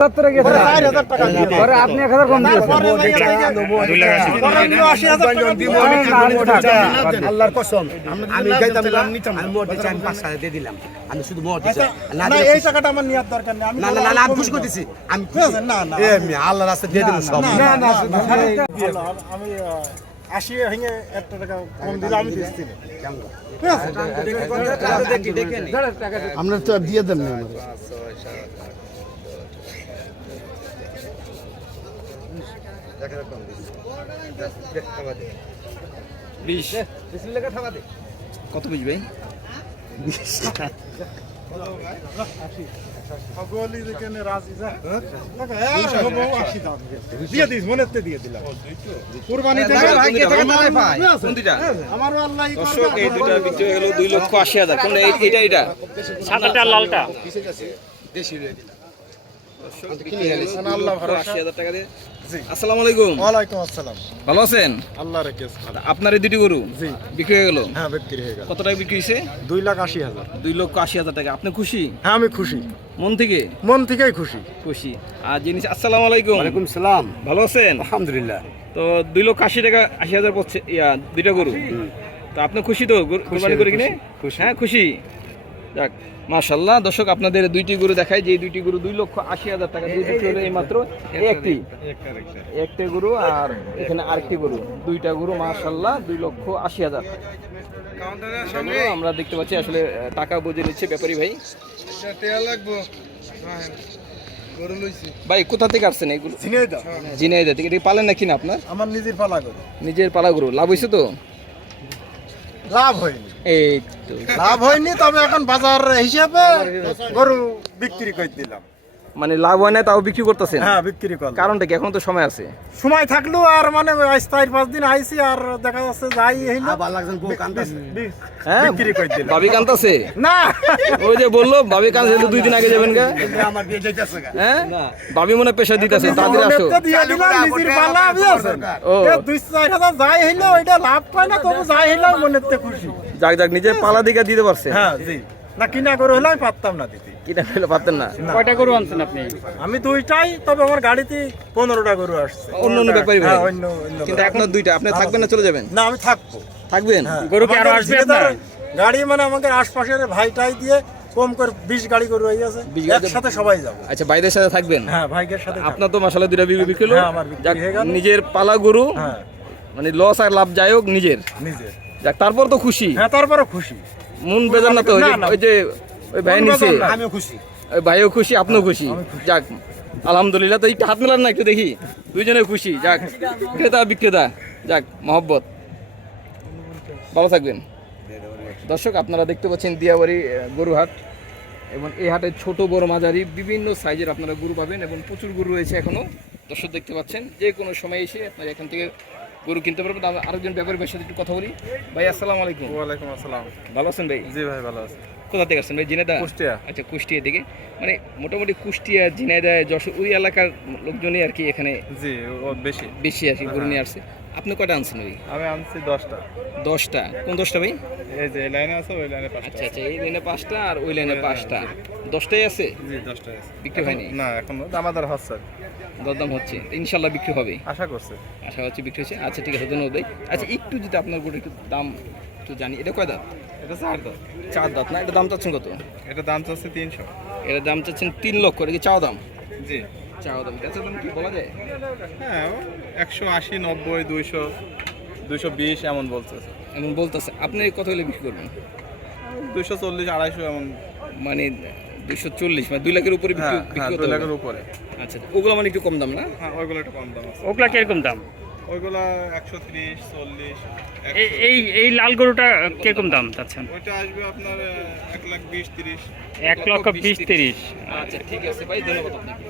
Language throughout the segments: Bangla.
আপনি 1000 কম আল্লাহর কসম আমি গাইতাম আমি মোট দিছি আমি 5,000 দিয়ে দিলাম আমি শুধু মোট দিছি না এই টাকাটা আমার নিয়াত দরকার নেই না না না আমি খুশি করতেছি আমি না না আমি আল্লাহর রাস্তায় দিয়ে দিলাম সব না না আমি 80 ভেঙে 1 টাকা কম দিলে আমি দিচ্ছি আমরা তো দিয়ে দেন না কত বুঝ ভাই? দিয়ে দিস মনেতে দিয়ে দিলাম কুরবানি থেকে আমার আল্লাহ দর্শক এই দুটা বিক্রি হয়ে গেল 2,80,000। কোন এটা সাদাটা লালটা দেশি রে দিলাম আল্লাহ ভরসা 80,000 টাকা দিয়ে। আসসালামু আলাইকুম। ওয়ালাইকুম আসসালাম। ভালো আছেন? আল্লাহ রাখেস। আপনার এই দুটি গরু জি বিক্রি হয়ে গেল? হ্যাঁ বিক্রি হয়ে গেল। কত টাকা বিক্রি হয়েছে? 2,80,000। 2,80,000 টাকা। আপনি খুশি? হ্যাঁ আমি খুশি, মন থেকে মন থেকেই খুশি। খুশি। আর জিনিস আসসালামু আলাইকুম। ওয়ালাইকুম সালাম। ভালো আছেন? আলহামদুলিল্লাহ। তো 2,80,000 টাকা 80,000 পড়ছে দুইটা গরু। তো আপনি খুশি তো কুরবানি করে কিনে? হ্যাঁ খুশি। যাক মাশাআল্লাহ। দর্শক আপনাদের দুইটি গরু দেখাই যে দুইটি গরু 2,80,000 টাকা দিয়ে বিক্রি হলো এই মাত্র। একটি গরু আর এখানে আরেকটি গরু, দুইটা গরু মাশাআল্লাহ 2,80,000। আমরা দেখতে পাচ্ছি আসলে টাকা বুঝে নিচ্ছে ব্যাপারী ভাই। ভাই কোথা থেকে আসছেন এগুলো? ঝিনাইদহ থেকে। এটা পালেন নাকি না আপনার? আমার নিজের পালা গরু। নিজের পালা গরু। লাভ হয়েছে তো? লাভ হয়নি। এই তো লাভ হয়নি, তবে এখন বাজার হিসাবে গরু বিক্রি করে দিলাম। মানে লাভ হয় না তাও বিক্রি করতেছেন? হ্যাঁ বিক্রি করলাম। কারণটা কি? এখন তো সময় আছে। সময় থাকলেও আর মানে আজ 4-5 দিন আইছি আর দেখা যাচ্ছে যাই হইলো ভালো লাগছেন বউ কান্দাছে হ্যাঁ বিক্রি করে দিলাম। ভাবি কান্তাছে? না ওই যে বললো ভাবি কান্তাছে, 2 দিন আগে যাবেন গা। আমার বিয়ে যাইতাছে হ্যাঁ ভাবি মনে পেশা দিতেছে, তাদের আসো। মনেতে দিয়ে দিলাম নিজের পালা বুঝছেন। ও 2-4 হাজার যাই হইলো ওইটা লাভ পায় না, তবু যাই হইলো মনেতে খুশি। যাক যাক নিজের পালা দিকে দিতে পারছে। হ্যাঁ জি। না কিনা গরু হলে আমি পারতাম না দিতে। কিনা ফেলে পারতেন না। কয়টা গরু আনছেন আপনি? আমি 2টাই, তবে আমার গাড়িতে 15টা গরু আসছে। অন্য অন্য ব্যাপারী ভাই? হ্যাঁ অন্য কিন্তু এখন 2টা। আপনি থাকবেন না চলে যাবেন? না আমি থাকবো। থাকবেন? গরু কি আরো আসবে আপনার? গাড়ি মানে আমাদের আশপাশের ভাইটাই দিয়ে কম করে 20 গাড়ি গরু হয়ে আছে, 20 গাড়ি? একসাথে সবাই যাব। আচ্ছা ভাইদের সাথে থাকবেন? হ্যাঁ ভাইদের সাথে। আপনার তো মাশাআল্লাহ 2টা বিক্রি হলো। হ্যাঁ আমার বিক্রি হয়ে গেল। নিজের পালা গরু, হ্যাঁ মানে লস আর লাভ যাই হোক নিজের। নিজে। যাক তারপর তো খুশি। হ্যাঁ তারপরে খুশি। মন বেজার না তো? ওই যে ওই ভাই নিচে আমিও খুশি, ওই ভাইও খুশি, আপনিও খুশি। যাক আলহামদুলিল্লাহ। তো একটু হাত মেলান না, একটু দেখি। দুইজনে খুশি। যাক ক্রেতা বিক্রেতা, যাক মহব্বত। ভালো থাকবেন। দর্শক আপনারা দেখতে পাচ্ছেন দিয়াবাড়ি গরুহাট, এবং এই হাটে ছোট বড় মাঝারি বিভিন্ন সাইজের আপনারা গরু পাবেন এবং প্রচুর গরু রয়েছে এখনো। দর্শক দেখতে পাচ্ছেন যে কোনো সময় এসে আপনারা এখান থেকে গরু কিনতে পারবেন। আমরা আরেকজন ব্যাপারীর সাথে একটু কথা বলি। ভাই আসসালামু আলাইকুম। ওয়ালাইকুম আসসালাম। ভালো আছেন ভাই? জি ভাই ভালো আছি। কোথা থেকে আসছেন ভাই? ঝিনাইদহ? কুষ্টিয়া। আচ্ছা কুষ্টিয়া থেকে। মানে মোটামুটি কুষ্টিয়া, ঝিনাইদহ, যশোর ওই এলাকার লোকজনই আর কি এখানে জি বেশি বেশি আর কি গরু নিয়ে আসছে। আপনি কয়টা আনছেন ভাই? আমি আনছি 10টা। 10টা? কোন 10টা ভাই? এই যে লাইনে আছে ওই লাইনে 5টা। আচ্ছা আচ্ছা, এই লাইনে 5টা আর ওই লাইনে 5টা। 10টাই আছে? জি 10টা আছে। বিক্রি হয়নি? না এখনো দামাদার হচ্ছে, দরদাম হচ্ছে, ইনশাল্লাহ বিক্রি হবে আশা করছে। আশা হচ্ছে বিক্রি হচ্ছে। আচ্ছা ঠিক আছে, ধন্যবাদ ভাই। আচ্ছা একটু যদি আপনার গরু একটু দাম একটু জানি। এটা কয় দাঁত? এটা 4 দাম। 4 দাঁত না? এটা দাম চাচ্ছেন কত? এটা দাম চাচ্ছে 300। এটা দাম চাচ্ছেন 3 লক্ষ। এটা কি চাওয়া দাম? জি চাওয়া দাম। বেচা দাম কি বলা যায়? হ্যাঁ 180, 90, 200, 220 এমন বলতেছে। এমন বলতেছে। আপনি কত হলে বিক্রি করবেন? 240, 250 এমন। মানে 240, মানে 2 লাখের উপরে বিক্রি হ্যাঁ 2 করতে হবে? লাখের উপরে। আচ্ছা ওগুলো মানে একটু কম দাম না? হ্যাঁ ওইগুলো একটু কম দাম আছে। ওগুলা কিরকম দাম? ওইগুলা 130, 40। এই লাল গরুটা কিরকম দাম চাচ্ছেন? ওইটা আসবে আপনার 1,20,000, 30। 1,20,000-30,000। আচ্ছা ঠিক আছে ভাই, ধন্যবাদ আপনাকে।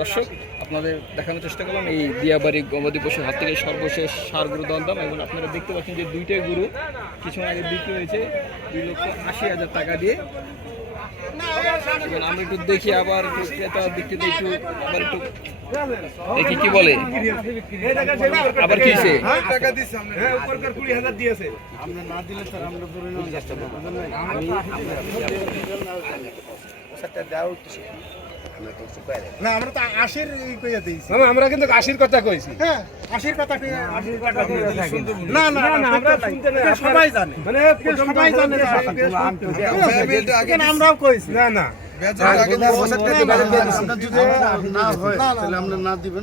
দর্শক আপনাদের দেখানোর চেষ্টা করলাম এই দিয়াবাড়ি গবাদি পশুর হাত থেকে সর্বশেষ সার গরু দাম। এবং আপনারা দেখতে পাচ্ছেন যে দুইটাই গরু কিছুক্ষণ আগে বিক্রি হয়েছে 2,80,000 টাকা দিয়ে। এবং আমরা একটু দেখি আবার ক্রেতা বিক্রেতা একটু আবার একটু দেখি কি বলে। আবার কি হয়েছে? টাকা দিছে আমরা। হ্যাঁ উপরকার 20,000 দিয়েছে। আমরা না দিলে স্যার আমরা ধরে নিয়ে চেষ্টা করব। সেটা দাও না আমরা তো 80 কইয়া দিয়েছি। আমরা কিন্তু 80 কথা কইছি। হ্যাঁ 80 কথা কইয়া 80 কথা না না না আমরা সবাই জানে মানে সবাই জানে কেন আমরাও কইছি না না কত দিবে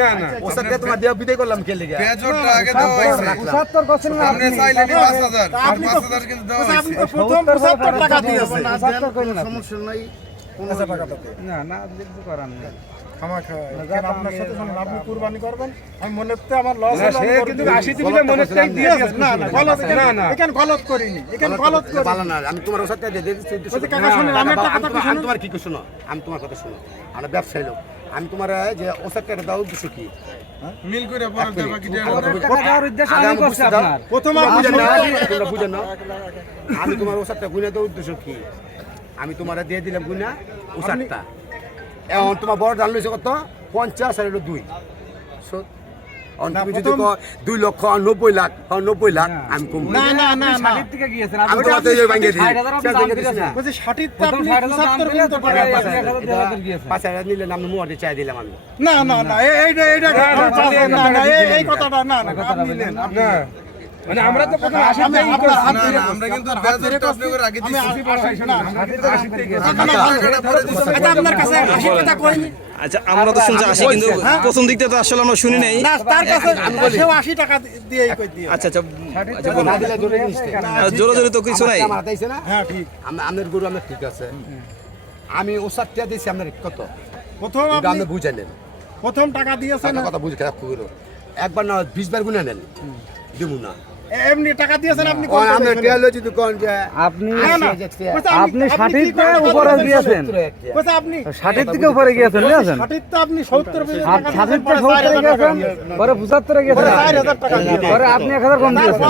না না ওসাদকে তোমার দেয়া বিদায় করলাম কে লিগা বেজরটা আগে দেওয়া হয়েছে 75 করছেন না আপনি চাইলেন 5000 আর 5000 কিন্তু দেওয়া আপনি হয়েছে তো প্রথম 75 টাকা দিয়েছেন সমস্যা নাই 50 টাকা দিতে না না কিছু করার নেই খামাখা কেন আপনার সাথে যখন আপনি কুরবানি করবেন আমি মনেতে আমার লস হলো সে কিন্তু 80 দিলে মনেতেই দিয়ে দিয়েছে না না গলত না না এখানে গলত করিনি এখানে গলত করি ভালো না আমি তোমার ওসাদকে দিয়ে দিচ্ছি ওই কাকা শুনুন আমি একটা কথা আমি শুনুন তোমার কি কিছু না আমি তোমার কথা শুনো আমরা ব্যবসায়ী লোক আমি তোমার যে ওসাদকে দাও উদ্দেশ্য কি মিল করে পরে দেবা কি প্রথম তোমরা বুঝে নাও আমি তোমার ওসাদটা গুনে দেওয়ার উদ্দেশ্য কি আমি তোমার দিয়ে দিলাম গুনা ওসাদটা এখন তোমার বড় জানলো কত 50 আর 2 তুমি যদি 2 লক্ষ 90 লাখ 90 লাখ আমি কম না না না না আমি তোমাকে এই ভাঙিয়ে দিই বলছি 60 তে আপনি 75 কিন্তু টাকা পাচ্ছেন 5000 নিলে আমি মোয়াতে চাই দিলাম আমি না না না এইটা না না এই কথাটা না না আপনি নেন না মানে আমরা তো প্রথমে 80 টাকা আপনার হাত ধরে আমরা কিন্তু বেজরটা আপনি করে আগে দিছি এটা আপনার কাছে 80 টাকা কইনি আচ্ছা আমরা তো শুনছি 80 কিন্তু প্রথম দিকটা তো আসলে আমরা শুনি নাই না তার কাছে সেও 80 টাকা দিয়েই কই দিয়ে আচ্ছা আচ্ছা আচ্ছা বলুন। না দিলে জোরে নিস্তে জোরে জোরে তো কিছু নাই আমার তাইছে না হ্যাঁ ঠিক আমাদের গরু আমরা ঠিক আছে আমি ওসাদটা দিছি আপনার কত প্রথম আপনি আপনি বুঝালেন প্রথম টাকা দিয়েছেন একটা কথা বুঝে খারাপ করো একবার না 20 বার গুণা নেন দেবো না এমনি টাকা দিয়েছেন আপনি কোন আমরা টেলো যদি কোন যে আপনি আপনি 60 থেকে উপরে গিয়েছেন কইছে আপনি 60 থেকে উপরে গিয়েছেন বুঝছেন 60 তে আপনি 70 পেয়ে আর 60 থেকে 70 গিয়েছেন পরে 75 গিয়েছেন 4000 টাকা পরে আপনি 1000 কম দিয়েছেন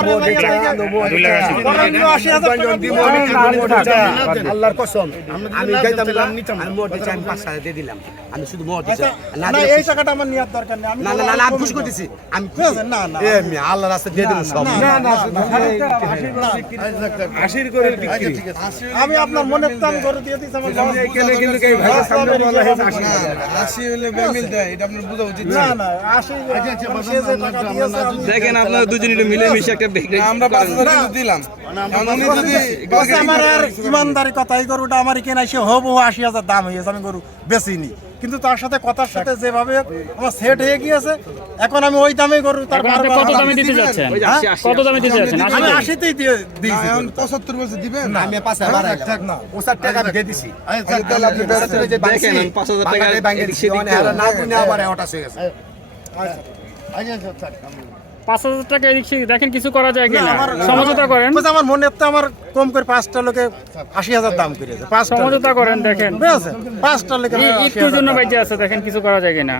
আল্লাহর কসম আমি যাইতাম আমি মোটে চাই 5000 দিয়ে দিলাম আমি শুধু মোটে চাই না এই টাকাটা আমার নিয়ার দরকার নেই আমি না না না আমি খুশি করতেছি আমি খুশি না না এ আমি আল্লাহর রাস্তায় দিয়ে দিলাম সব না না 80 করে বিক্রি আমি আপনার মনের টান করে দিয়ে দিছি আমার এখানে কিন্তু এই ভাই সামনে বলা হয়েছে 80 হলে বেমিল দেয় এটা আপনার বোঝা উচিত না না 80 সে যে টাকা দিয়েছে আমি দেখেন আপনারা দুজনে মিলে মিশে একটা বিক্রি আমরা 5000 কিন্তু দিলাম এখন উনি যদি বসে আমার আর ইমানদারি কথাই গরুটা আমার কেনা এসে হবু 80000 দাম হয়েছে আমি গরু বেচিনি কিন্তু তার সাথে কথার সাথে যেভাবে আমার সেট হয়ে গিয়েছে এখন আমি ওই দামে গরু তার আপনি কত দামে দিতে যাচ্ছেন কত দামে দিতে যাচ্ছেন আমি 80 তেই দিয়ে দিয়েছি এখন 75 বলছে দিবেন না আমি 5000 বাড়াইলাম না 50 টাকা আমি দিয়ে দিছি তাহলে আপনি বেড়াতে যে দেখেন 5000 টাকা এদিক সেদিক না গুনে আবার ওটা হয়ে গেছে 5000 টাকা এদিক সেদিক দেখেন কিছু করা যায় কিনা সমঝোতা করেন বলছে আমার মনে তো আমার কম করে 5টা লোকে 80000 দাম করেছে 5টা সমঝোতা করেন দেখেন বুঝছেন 5টা লোকে একটু জন্য বাইজে আছে দেখেন কিছু করা যায় কিনা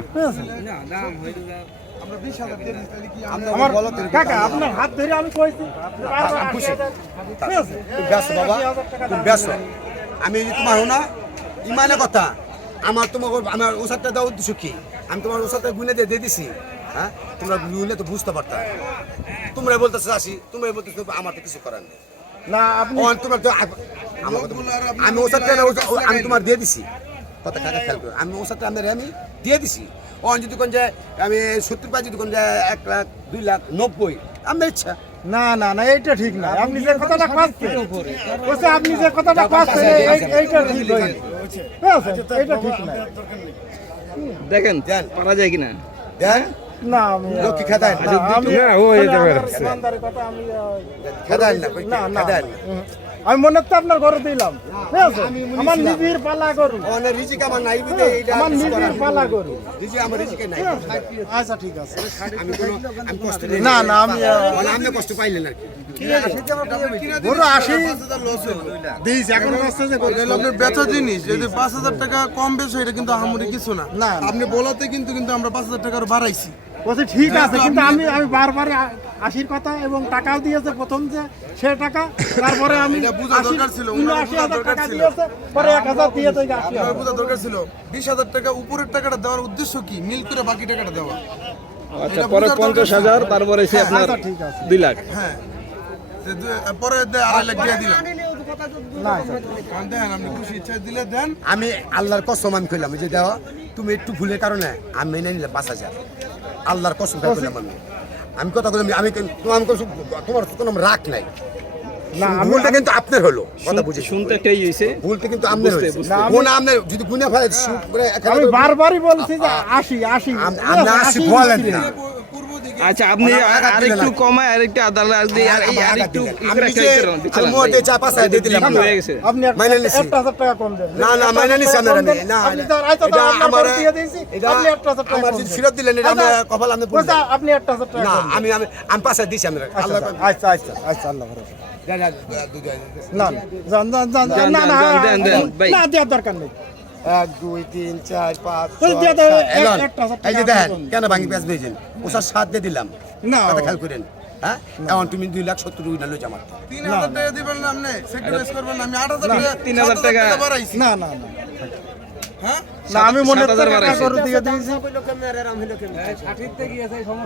আমার কাকা আপনার হাত ধরে আমি কইছি ব্যস্ত বাবা তুমি ব্যস্ত আমি তোমার না ইমানে কথা আমার তোমাকে আমার ওষুধটা দেওয়ার উদ্দেশ্য কি আমি তোমার ওষুধটা গুনে দিয়ে দিছি হ্যাঁ তোমরা গুনে তো বুঝতে পারতা তোমরা বলতেছো আসি তোমরা বলতেছো আমার তো কিছু করার নেই না আপনি তোমরা তো আমি ওষুধটা আমি তোমার দিয়ে দিছি কথা কাকা খেয়াল করো আমি ওষুধটা আমি দিয়ে দিছি যদি কোন যে আমি 70 পাই যদি কোন যে 1 লাখ 2 লাখ 90 আমার ইচ্ছা না না না এইটা ঠিক না আপনি যে কথাটা কইছেন বলছে আপনি যে কথাটা কইছেন এইটা ঠিক হয়নি বুঝছেন এইটা ঠিক না দেখেন পারা যায় কিনা দেন না আমি লক্ষ্মী খেদায় আমি না, ও এটা বেরোচ্ছে। ইমানদারি কথা আমি খেদায় না না না খেদায় আমি মনে তো আপনার ঘরে দিলাম ঠিক আছে আমার নিজের পালা গরু অনেক রিজিক আমার নাই বিদে এইটা আমার নিজের পালা গরু রিজিক আমার রিজিকে নাই আচ্ছা ঠিক আছে আমি কোনো আমি কষ্ট নেই না না আমি মানে আপনি কষ্ট পাইলেন আর কি গরু 80 দিয়েছি এখন কষ্ট যে গরু আপনার ব্যথা জিনিস যদি 5000 টাকা কম বেশি এটা কিন্তু আহামরি কিছু না না, না। আপনি বলাতে কিন্তু আমরা 5000 টাকা বাড়াইছি বলছে ঠিক আছে, কিন্তু আমি বারবার আশির কথা এবং টাকাও দিয়েছে প্রথম যে সে টাকা, তারপরে আমি এটা বোঝা দরকার ছিল, ওনার বোঝা 79,000 দরকার টাকা ছিল। দিয়েছে, পরে 1,000 দিয়ে তো 80,000 আপনার বোঝা দরকার ছিল 20,000 টাকা উপরের টাকাটা দেওয়ার উদ্দেশ্য কি, মিল করে বাকি টাকাটা দেওয়া। আচ্ছা পরে 50,000, তারপরে এসে আপনার আচ্ছা, ঠিক আছে। 2 লাখ। হ্যাঁ পরে 2.5 লাখ দিয়ে দিলাম। না স্যার, কারণ দেন আপনি খুশি ইচ্ছা দিলে দেন। আমি আল্লাহর কসম আমি কইলাম যে দেওয়া তুমি একটু ভুলের কারণে আমি মেনে নিলাম 5,000 আল্লাহর কসম কইলাম আমি কথা বললাম আমি তোমার কোনো রাগ নাই না ভুলটা কিন্তু আপনার হলো কথা বুঝি শুনতে একটাই হইছে, ভুলটা কিন্তু আপনার বুঝতে, হয়েছে বুঝতে। কোন আপনার যদি গুনে ফেলে আমি বারবারই বলছি যে 80 আপনি আসি বলেন না পূর্ব দিকে আচ্ছা আপনি মানে আঘাত দিলেন আরেকটু না। কমায় আরেকটু আদালত দিয়ে আর এই আরেকটু আমি যে আমি মোটে চা পাশে দিয়ে দিলাম হয়ে গেছে। আপনি মাইনে নিছি। 1,000 টাকা কম দেন। না না মাইনে নিছি আমরা কম দেন। না আপনি তো আচ্ছা এটা আমার দিয়ে দিয়েছি, এটা আপনি 1,000 টাকা আমার কম যদি দেন। ফেরত দিলেন এটা আমরা কপাল আপনি বলছে আপনি 1,000 টাকা না কম দেন। আমি আমি আমি পাশে দিছি আমরা আল্লাহ আচ্ছা আল্লাহ ভরসা। না যান, না না যান, দেন, ভাই। না দেওয়ার দরকার নেই। 1 2 3 4 5 ওই দিয়ে দাও, 6 1,000 এই যে টাকা দেখেন কম দেন। কেন ভাঙি পেঁয়াজ বেজেন ওসার 7 দিয়ে দিলাম না কথা খেয়াল করেন হ্যাঁ এখন তুমি 2,70,000 টাকা লই জামাত 3,000 টাকা দিবেন না আপনি সেক্রিফাইস করবেন না, আমি 8,000 টাকা 3,000 টাকা বাড়াইছি। না না না হ্যাঁ না আমি মনে 7,000 টাকা বাড়াইছে। করে দিয়ে দিয়েছি।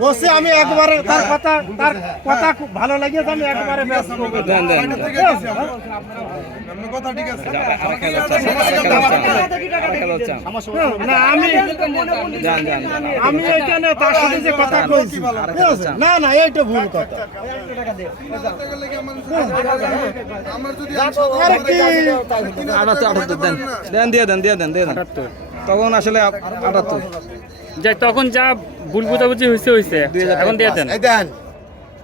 বলছি আমি একবারে তার কথা খুব ভালো লাগিয়েছে, আমি একবারে ব্যস্ত হয়ে গেছি। দেন দেন ঠিক আছে আপনার কথা ঠিক আছে। না আমি যান যান আমি এখানে তার সাথে যে কথা কইছি ঠিক আছে? না না এইটা ভুল কথা। আমার যদি আরে কি 78 দেন দেন দিয়ে দেন দিয়ে দেন দিয়ে দেন তখন আসলে 78 যাই তখন যা ভুল বুঝাবুঝি হয়েছে এখন দিয়ে দেন। এই দেন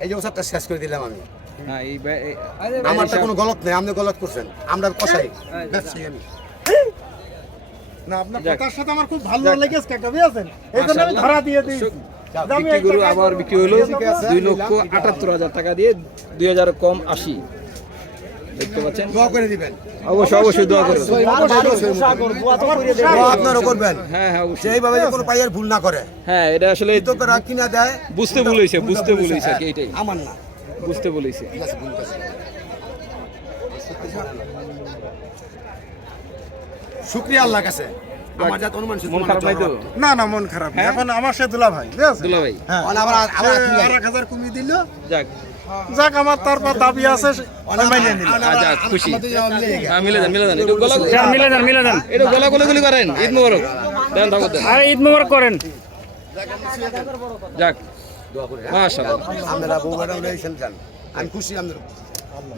এই যে ওসারটা শেষ করে দিলাম আমি হ্যাঁ এই আমারটা কোনো গলত নেই আপনি গলত করছেন আমরা কষাই ব্যবসায়ী আমি না আপনার কথার সাথে আমার খুব ভালো লেগেছে কাকা বুঝেছেন, এই জন্য আমি ধরা দিয়ে দিয়েছি। আমি বিক্রি গরু আবার বিক্রি হলো 2,78,000 টাকা দিয়ে 2,000 কম 80 দেখতে পাচ্ছেন। দোয়া করে দিবেন অবশ্যই দোয়া করবেন। দোয়া আপনারও করবেন হ্যাঁ হ্যাঁ অবশ্যই। সেইভাবে যে কোনো পাইয়ার ভুল না করে হ্যাঁ এটা আসলে তো করে কিনা দেয় বুঝতে ভুল হয়েছে কি এটাই আমার না বুঝতে ভুল হয়েছে। ঠিক আছে ভুল করছি। শুকরিয়া আল্লাহর কাছে আমার যত অনুমান মন খারাপ নাই তো না না মন খারাপ না। এখন আমার সে দুলা ভাই বুঝেছেন? দুলা ভাই? হ্যাঁ আবার আবার সে 1,000 কমিয়ে দিল, যাক যাক আমার তারপর দাবি আছে আমি মাইনে নিলাম। আচ্ছা খুশি। আমাদের যাওয়া মিলে গেছে। হ্যাঁ মিলে যান একটু গলা যান মিলে যান একটু গলা গুলি করেন। ঈদ মোবারক দেন থাকো দেন আরে ঈদ মোবারক করেন। যাক মাশাআল্লাহ আপনারা বউরা উড়াইছেন জান আমি খুশি আপনাদের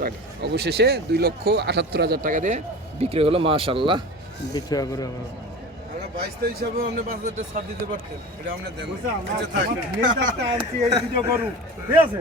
যাক অবশেষে 2,78,000 টাকা দিয়ে বিক্রি হলো মাশাআল্লাহ। আমরা 22 হিসাবেও আপনি 5,000 টাকা ছাড় দিতে পারতেন, এটা আপনি দেন। বুঝছেন? আমার মেয়ের কাছে আনছি এই ভিডিও করু ঠিক আছে।